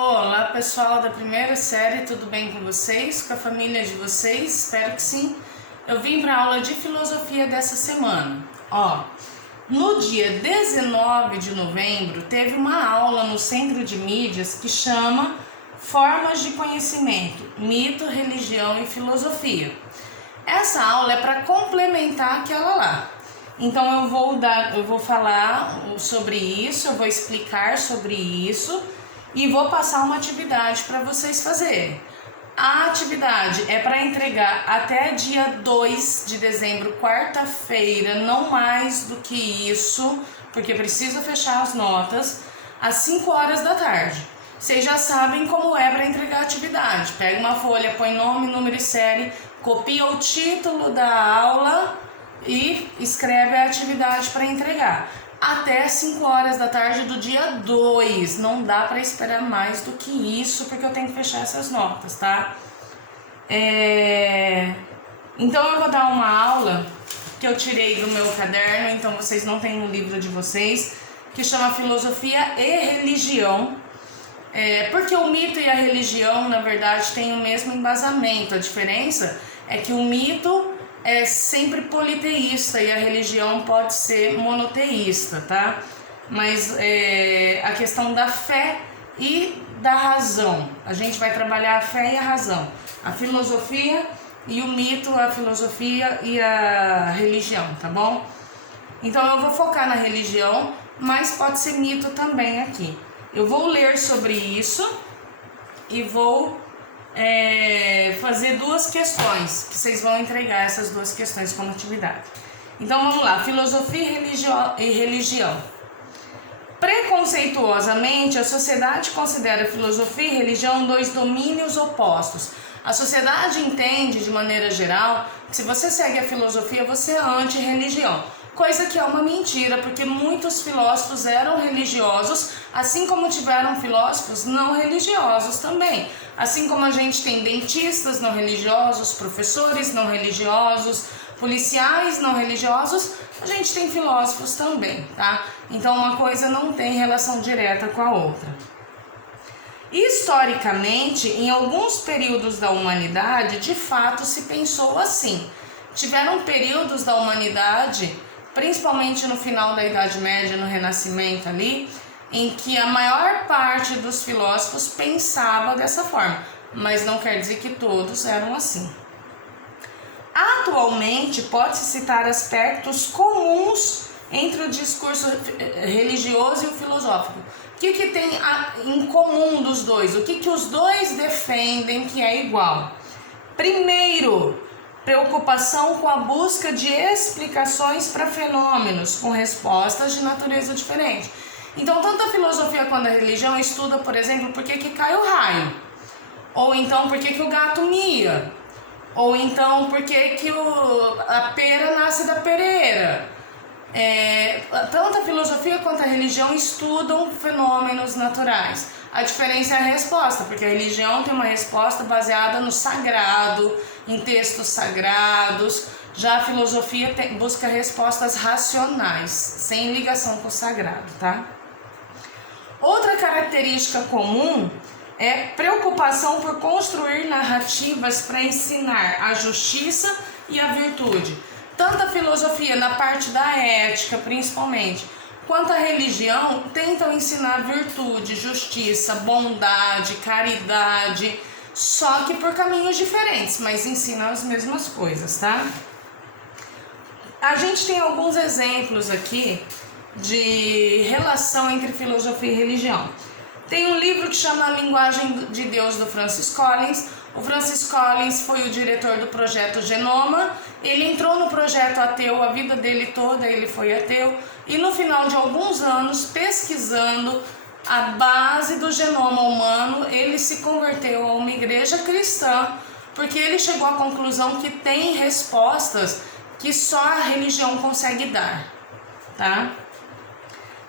Olá pessoal da primeira série, tudo bem com vocês? Com a família de vocês? Espero que sim. Eu vim para a aula de filosofia dessa semana. No dia 19 de novembro teve uma aula no Centro de Mídias que chama Formas de Conhecimento, Mito, Religião e Filosofia. Essa aula é para complementar aquela lá. Então eu vou falar sobre isso, eu vou explicar sobre isso e vou passar uma atividade para vocês fazerem. A atividade é para entregar até dia 2 de dezembro, quarta-feira, não mais do que isso, porque precisa fechar as notas, às 5 horas da tarde. Vocês já sabem como é para entregar a atividade. Pega uma folha, põe nome, número e série, copia o título da aula e escreve a atividade para entregar. Até 5 horas da tarde do dia 2. Não dá para esperar mais do que isso, porque eu tenho que fechar essas notas, tá? Então eu vou dar uma aula que eu tirei do meu caderno, então vocês não têm no livro de vocês, que chama Filosofia e Religião. Porque o mito e a religião, na verdade, têm o mesmo embasamento. A diferença é que o mito é sempre politeísta e a religião pode ser monoteísta, tá? Mas a questão da fé e da razão, a gente vai trabalhar a fé e a razão, a filosofia e o mito, a filosofia e a religião, tá bom? Então eu vou focar na religião, mas pode ser mito também aqui. Eu vou ler sobre isso e vou fazer duas questões, que vocês vão entregar essas duas questões como atividade. Então vamos lá, filosofia e religião. Preconceituosamente, a sociedade considera filosofia e religião dois domínios opostos. A sociedade entende, de maneira geral, que se você segue a filosofia, você é anti-religião. Coisa que é uma mentira, porque muitos filósofos eram religiosos, assim como tiveram filósofos não religiosos também. Assim como a gente tem dentistas não religiosos, professores não religiosos, policiais não religiosos, a gente tem filósofos também, tá? Então uma coisa não tem relação direta com a outra. Historicamente, em alguns períodos da humanidade, de fato se pensou assim. Tiveram períodos da humanidade, principalmente no final da Idade Média, no Renascimento ali, em que a maior parte dos filósofos pensava dessa forma, mas não quer dizer que todos eram assim. Atualmente, pode-se citar aspectos comuns entre o discurso religioso e o filosófico. O que tem em comum dos dois? O que os dois defendem que é igual? Primeiro, preocupação com a busca de explicações para fenômenos, com respostas de natureza diferente. Então, tanto a filosofia quanto a religião estuda, por exemplo, por que cai o raio. Ou então, por que o gato mia. Ou então, por que a pera nasce da pereira. Tanto a filosofia quanto a religião estudam fenômenos naturais. A diferença é a resposta, porque a religião tem uma resposta baseada no sagrado, em textos sagrados. Já a filosofia busca respostas racionais, sem ligação com o sagrado, tá? Outra característica comum é preocupação por construir narrativas para ensinar a justiça e a virtude. Tanto a filosofia, na parte da ética principalmente, quanto a religião tentam ensinar virtude, justiça, bondade, caridade, só que por caminhos diferentes, mas ensinam as mesmas coisas, tá? A gente tem alguns exemplos aqui de relação entre filosofia e religião. Tem um livro que chama A Linguagem de Deus, do Francis Collins. O Francis Collins foi o diretor do projeto Genoma. Ele entrou no projeto ateu, a vida dele toda ele foi ateu. E no final de alguns anos, pesquisando a base do genoma humano, ele se converteu a uma igreja cristã, porque ele chegou à conclusão que tem respostas que só a religião consegue dar, tá?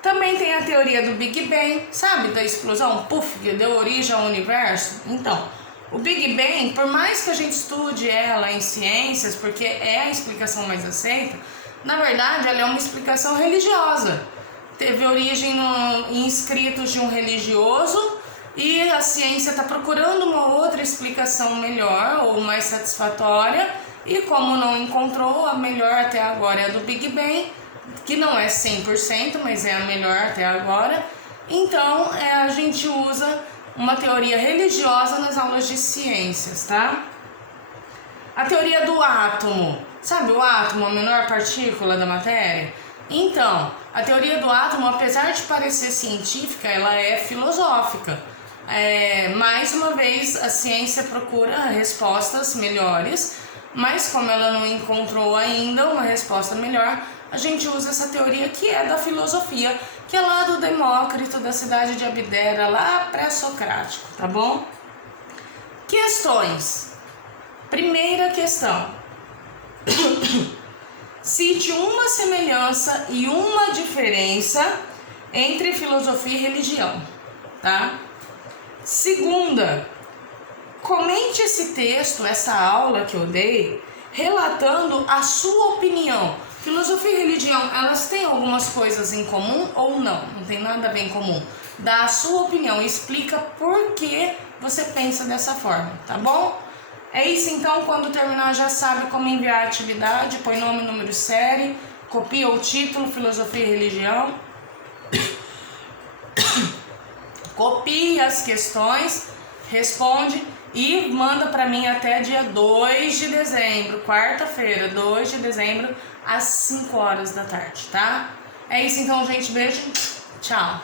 Também tem a teoria do Big Bang, sabe, da explosão, puff, que deu origem ao universo. Então, o Big Bang, por mais que a gente estude ela em ciências, porque é a explicação mais aceita, na verdade ela é uma explicação religiosa. Teve origem em escritos de um religioso e a ciência está procurando uma outra explicação melhor ou mais satisfatória, e como não encontrou, a melhor até agora é a do Big Bang, que não é 100%, mas é a melhor até agora. Então a gente usa uma teoria religiosa nas aulas de ciências, tá? A teoria do átomo, sabe o átomo, a menor partícula da matéria? Então, a teoria do átomo, apesar de parecer científica, ela é filosófica. Mais uma vez, a ciência procura respostas melhores, mas como ela não encontrou ainda uma resposta melhor, a gente usa essa teoria que é da filosofia, que é lá do Demócrito, da cidade de Abdera, lá pré-socrático, tá bom? Questões. Primeira questão. Cite uma semelhança e uma diferença entre filosofia e religião, tá? Segunda, comente esse texto, essa aula que eu dei, relatando a sua opinião. Filosofia e religião, elas têm algumas coisas em comum ou não? Não tem nada a ver em comum. Dá a sua opinião e explica por que você pensa dessa forma, tá bom? É isso então, quando terminar já sabe como enviar a atividade, põe nome, número, série, copia o título, filosofia e religião, copia as questões, responde e manda para mim até dia 2 de dezembro, quarta-feira, 2 de dezembro, às 5 horas da tarde, tá? É isso então, gente, beijo, tchau!